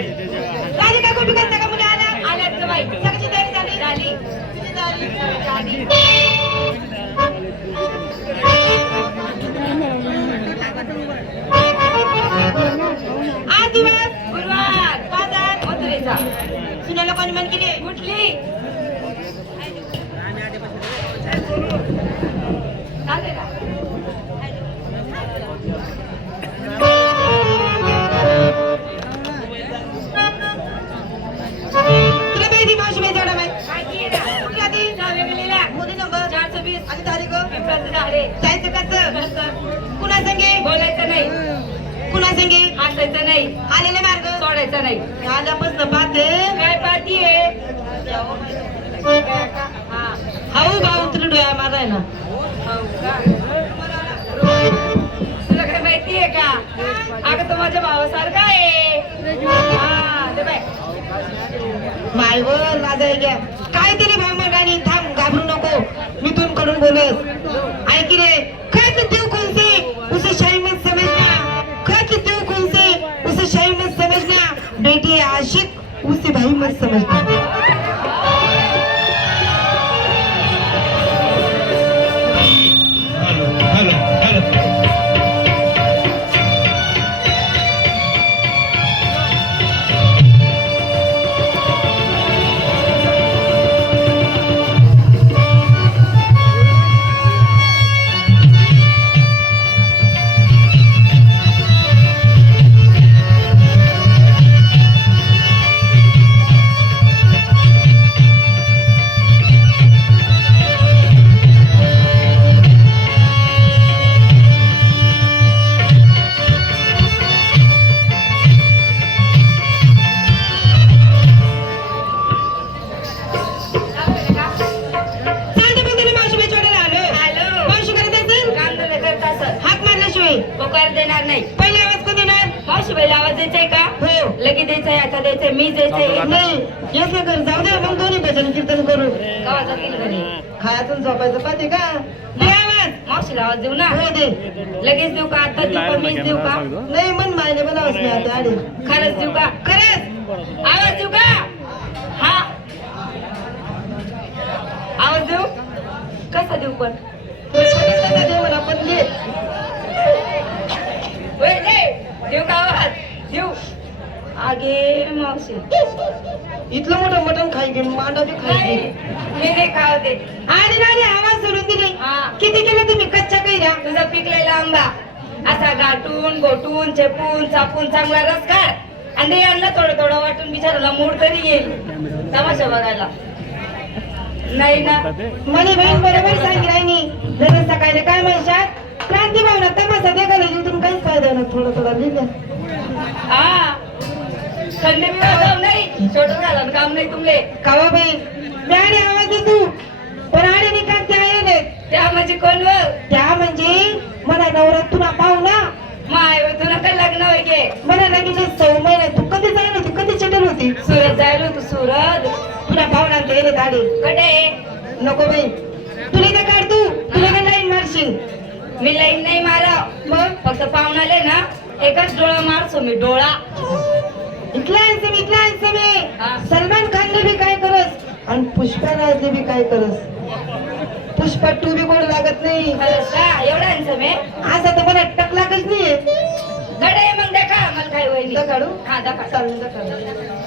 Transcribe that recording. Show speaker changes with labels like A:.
A: राधिका गोपिका सगळ्या
B: मुली आल्या? आल्या
A: जवाई सगळ्याची
B: तयारी झाली?
A: झाली. तुझी
B: तयारी झाली.
A: लोकांनी मन
B: केली? उठली.
A: जायचं कसं? कुणा संगे
B: बोलायचं नाही.
A: कुणा संगे
B: हसायचं नाही.
A: आलेले मार्ग?
B: सोडायचं नाही.
A: आल्यापासून पाहते.
B: काय हा?
A: हाऊ भाऊ तुला डोळ्या माराय ना.
B: का? तुला काय माहिती आहे का? अगं तो माझ्या भावासारखा आहे.
A: मायवर लाजाय घ्या. काय तरी भाऊ गाणी थांब घाबरू नको. म्हणून कडून बोलस रे खत देव कोणसे उसे शाही मत समझना खत देव कोणसे उसे शाही मत समझना बेटी आशिक उसे भाई मत समझना
B: होकार देणार नाही.
A: पहिले आवाज कोण देणार?
B: मावशी बाईला आवाज द्यायचाय का?
A: हो.
B: लगेच द्यायचंय आता द्यायचंय मी द्यायचंय.
A: नाही. येस कर जाऊ दे मग दोन्ही भजन कीर्तन करू.
B: कवा जातील घरी
A: खायचं झोपायचं पाहते का? दे आवाज.
B: मावशीला आवाज देऊ ना?
A: हो दे.
B: लगेच देऊ का? आता देऊ का मीच देऊ का?
A: नाही मन मायने बनावस मी आता आडी
B: खरंच देऊ का?
A: खरंच?
B: आवाज देऊ का? हा. आवाज देऊ? कसा देऊ पण?
A: छोटासा दे मला पण दे
B: देऊ का आवाज? आगे मावशी.
A: इथलं मोठं मटण खाई घे मांडा बी खाई
B: नाही
A: घे
B: मी नाही खाव दे
A: आणि नाही आवाज सोडून दिले. किती केलं तुम्ही? कच्च्या कैऱ्या?
B: तुझा पिकलेला आंबा. असा गाठून गोटून चेपून चापून चांगला रस काढ आणि ते आणलं थोडं थोडं वाटून बिचाराला मूड तरी येईल. तमाशा बघायला. नाही ना?
A: म्हणे बहीण बरोबर सांगी राहिनी जर सकाळी काय म्हणशात? क्रांती भावना तमासा देखायला इथून काहीच फायदा नाही थोडं थोडं लिहिलं.
B: हा. थंड बी वाजव नाही छोट झालं काम नाही तुमले.
A: कावा बाई? आणि आवाज दे तू पण आणि निकांती आहे ने
B: त्या म्हणजे कोण व?
A: त्या म्हणजे मला नवरा तुला पाहू ना
B: माय व तुला काय लग्न होय गे?
A: मला लगेच सौ महिने तू कधी जाईल होती? कधी चिटल होती?
B: सुरत जायलो तू सुरत.
A: तुला पाहुणा ते रे दाढी.
B: कटे
A: नको बाई. तुला इथे काढ तू. तुला काय लाईन मारशील?
B: मी लाईन नाही मारा
A: मग
B: फक्त पाहुणाले ना एकच डोळा मारसो मी डोळा.
A: इथला आहे मी इथला आहे मी. सलमान खानने बी काय करस? आणि पुष्पा राजने बी काय करस? पुष्पा टू बी गोड लागत नाही.
B: एवढा आहे
A: असा तर मला टकलाकच नाहीये.
B: गडे मग देखा मला काय होईल
A: काढू
B: हा दाखा
A: चालून काढू